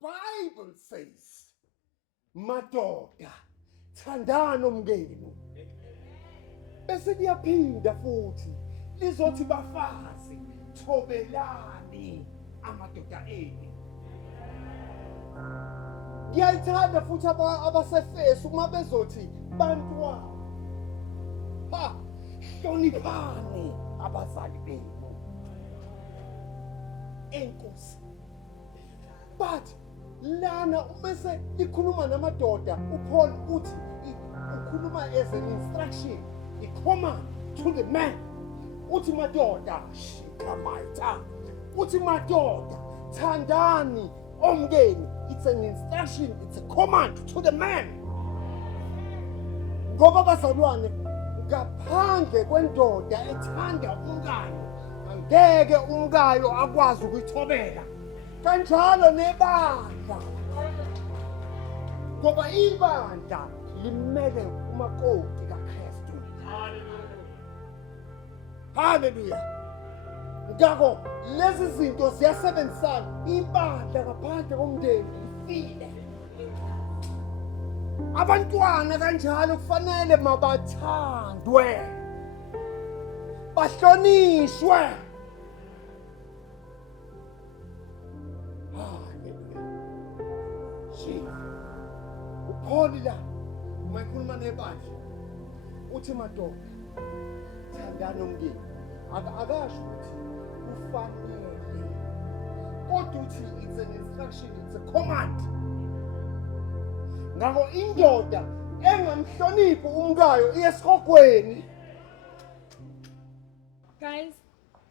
Bible says, madoda, thandana umngeni. Bese liyaphinda futhi lizothi bafazi thobelani amadoda enu. Ngiyayithanda futhi abasefesu uma bezothi bantwana. Hloniphani abazali benu. Enkosi. But lana bese likhuluma namadoda uPaul uthi ukhuluma as an instruction, a command to the man. Uthi madoda shikamaita. Uthi madoda thandani omngeni. It's an instruction, it's a command to the man. Ngoba bazalwane ngaphandle kwendoda ethanda umkayo angeke umkayo akwazi ukuyithobela. Kanjalo nebandla. Ngoba ibandla limele umakoti kaKristu. Hallelujah. Ngakho lezi zinto ziyasebenzisana. Ibandla ngaphandle komndeni lifile. Abantwana kanjalo kufanele mabathandwe. Bahlonishwe. uPaul la umayikhuluma nebandla uthi madoda thandana umngeni akasho ukuthi kufanele kodwa uthi it's an instruction, it's a command. Ngakho indoda engamhloniphi umkayo iyesihogweni. Guys,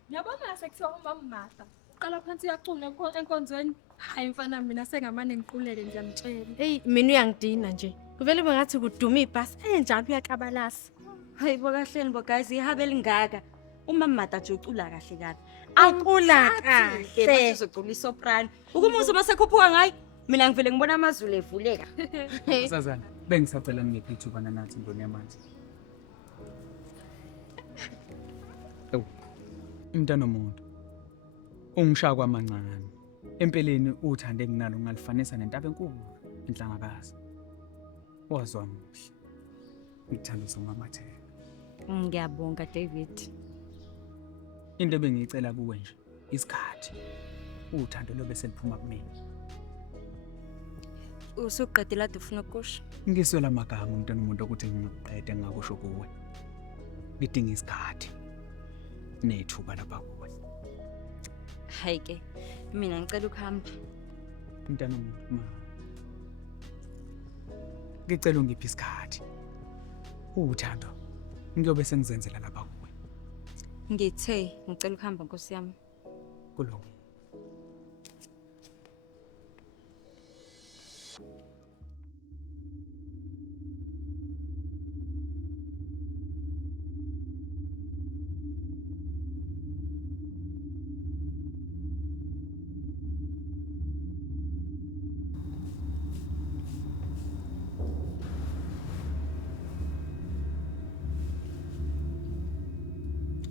ngiyabona sekuthiwa umama Martha uqala phansi uyacula enkonzweni. Hayi mfana mina sengamane ngiquleke ngiyamtshela. Hey mina uyangidina nje. Kuvele bengathi kuduma ibhasi enjalo uyakabalasa. Hayi bokahleni bo guys ihabe elingaka. Umama Martha nje ucula kahle kahle. Acula kahle. Bese uzocula isoprano. Ukumuza masekhuphuka ngayi. Mina ngivele ngibona amazulu evuleka. Sazana, bengisacela ngiphe ithuba nathi ngone yamanzi. Umntana omuntu. Ungishaya kwamancane. Empeleni uthande enginalo ngalifanisa nentaba enkulu inhlangakazi. Wazwa muhle. Ngithanda usomamathela. Ngiyabonga David. Into bengicela kuwe nje isikhathi. Uthando lobe seliphuma kumina. Usuqedela ufuna ukusho. Ngiswela amagama umntana umuntu ukuthi ngiqede ngakusho kuwe. Ngidinga isikhathi. Nethuba lapha kuwe. Hayi ke mina ngicela ukuhamba. Umntana umuntu ma. Ngicela ungiphe isikhathi. Uthando ngiyobe sengizenzela lapha kuwe. Ngithe ngicela ukuhamba Nkosi yami. Kuloko.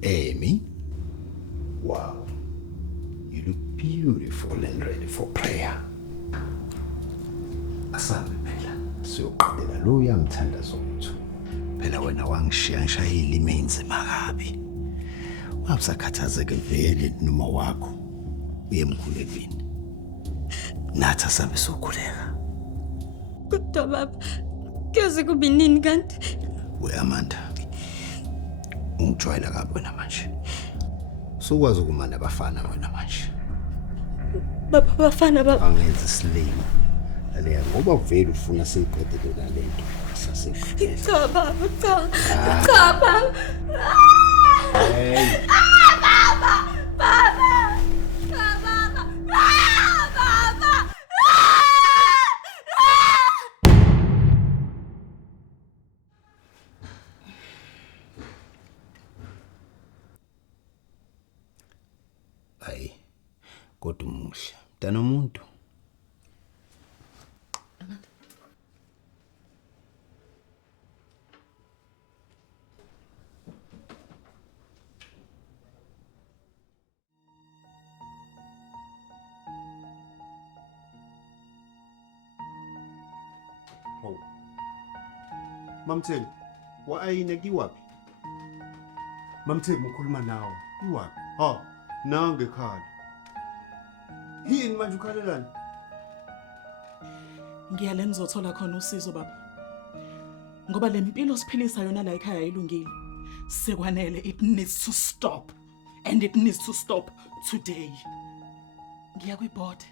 Amy, wow, you look beautiful and ready for prayer. Asabe phela, siyoqedela lo uyangithanda zomthu. Phela wena wangishiya ngishayile imenzima kabi. Ungabusakhathazeke vele noma wakho uye emkhulekweni. Nathi asabe sokhuleka. Kodwa baba, kuyoze kube nini kanti? We Amanda. Ungijwayela kabi wena manje. Sokwazi ukumanda abafana wena manje. Baba bafana baba. Angenza isilimo. Aleya ngoba vele ufuna siyiqedele la lento. Sasekhona. Cha baba, cha. Cha baba. Hey. Baba. Baba. Cha baba. Baba. Hayi. Kodwa umuhle. Mntana umuntu. Hawu. Mamthembu, wa-ayine kiwaphi? Mamthembu ukhuluma nawe. Iwaphi? Ha, nange ekhaya. Yini manje ukhalelani? Ngiyale ngizothola khona usizo baba. Ngoba le mpilo siphilisa yona la ekhaya ayilungile. Sekwanele, it needs to stop. And it needs to stop today. Ngiya kwi-board.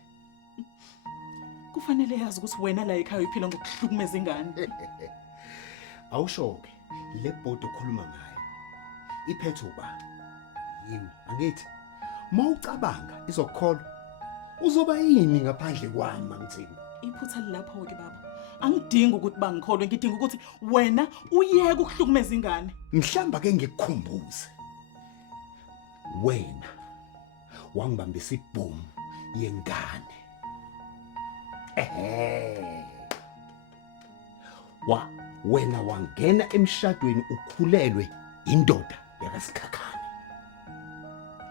Kufanele yazi ukuthi wena la ekhaya uphila ngokuhlukumeza ingane. Awushoke, le board okhuluma ngayo. Iphethe uba. Yini, angithi? Mawucabanga izokholwa. Uzoba yini ngaphandle kwami Mamthembu? Iphutha lapho ke baba. Angidingi ukuthi bangikholwe, ngidinga ukuthi wena uyeke ukuhlukumeza ingane. Mhlamba ke ngikukhumbuze. Wena wangibambisa ibhomu yengane. Wena wangena emshadweni ukhulelwe indoda yakaSikhakhane.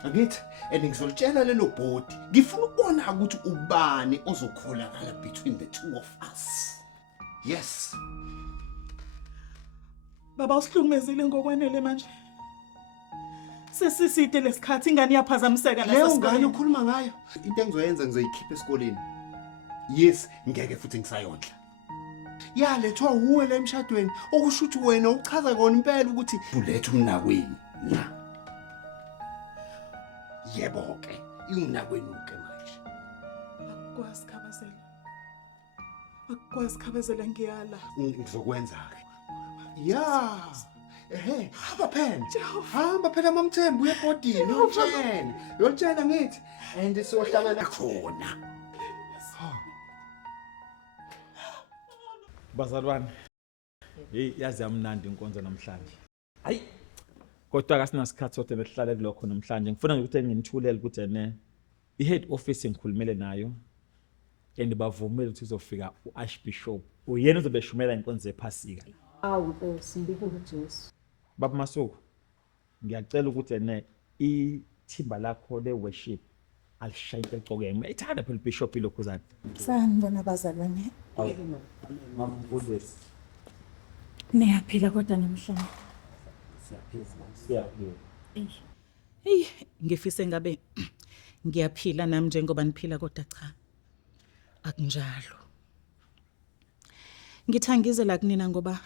Angithi ngizolitshela lelo bhodi. Ngifuna ukubona ukuthi ubani ozokholakala between the two of us. Yes. Baba usihlukumezile ngokwanele manje. Sesiside lesikhathi ingane iyaphazamiseka Leyo ngane ukhuluma ngayo. Into engizoyenza ngizoyikhipha esikoleni. Yes, ngeke futhi ngisayondla. Yalethwa uwe la emshadweni okusho ukuthi wena uchaza kona impela ukuthi ulethe umnakwini. La. Yebo ke, umnakwini uke manje. Akukwazi khabazela. Akukwazi khabazela ngiyala. Ngizokwenza ke. Ya. Hamba phela Mamthembu uyebhodini uyotshela ngithi and siyohlangana khona. Bazalwane. Hey, yazi yamnandi inkonzo namhlanje. Hayi. Kodwa akasinasikhathi sokuthi behlale kulokho namhlanje. Ngifuna nje ukuthi nginithulele ukuthi i-head office ngikhulumele nayo and bavumile ukuthi uzofika uArchbishop. Uyena uzobeshumela inkonzo ephasika. Awu Nkosi, ngibonga uJesu. Baba Masuku, ngiyacela ukuthi ithimba lakho le-worship alishayike ecokeni. Ithanda phela uBishop ilokhu zathi. Sanibona bazalwane. Mamfundisi. Niyaphila kodwa namhlanje. Siyaphila. Hey, ngifise ngabe ngiyaphila nami njengoba niphila kodwa cha. Akunjalo. Ngithangize la kunina ngoba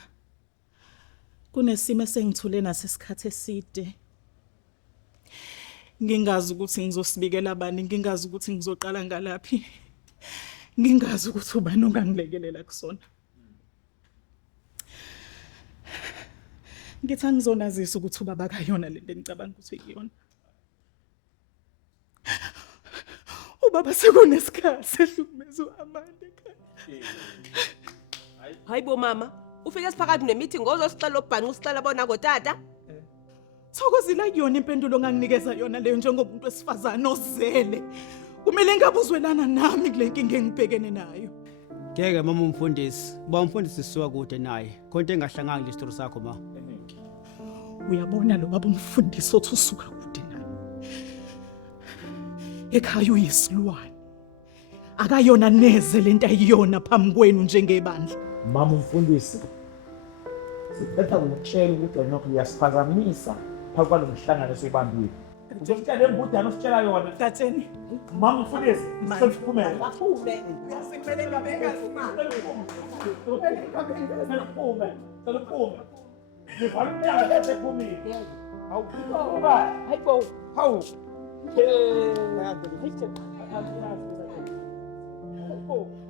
kunesimo esengithule nasesikhathi eside. Ngingazi ukuthi ngizosibikela abani, ngingazi ukuthi ngizoqala ngalaphi. Ngingazi ukuthi ubani ongangilekelela kusona. Ngithi angizonazisa ukuthi ubaba kayona lento engicabanga ukuthi ikuyona. Ubaba sekunesikhathi sehlukumeza uAmanda ekhaya. Hayibo mama, ufike siphakathi nemeeting ozosicela ubhani usicela bona ngotata? Thokozile kuyona impendulo onganginikeza yona leyo njengomuntu wesifazane ozele. Kumele ngabuzwelana nami kule nkinga engibhekene nayo. Ngeke mama umfundisi, ba umfundisi sisuka kude naye. Konke engahlanganga le story sakho ma. Uyabona lo baba umfundisi othi usuka kude naye. Ekhaya uyisilwane. Akayona neze lento ayiyona phambi kwenu njengebandla. Mama umfundisi. Sibetha ukutshela ukuthi wena uyasiphazamisa phakathi kwalo mhlangano sebandwini. Uzositshela embudana ositshela yona. Tatheni, Mama umfundisi, siphumele. Aphume. uyasimele ngabeka Seluphume. Ngivalumela sephumile. Hayibo. Hawu. Hayibo.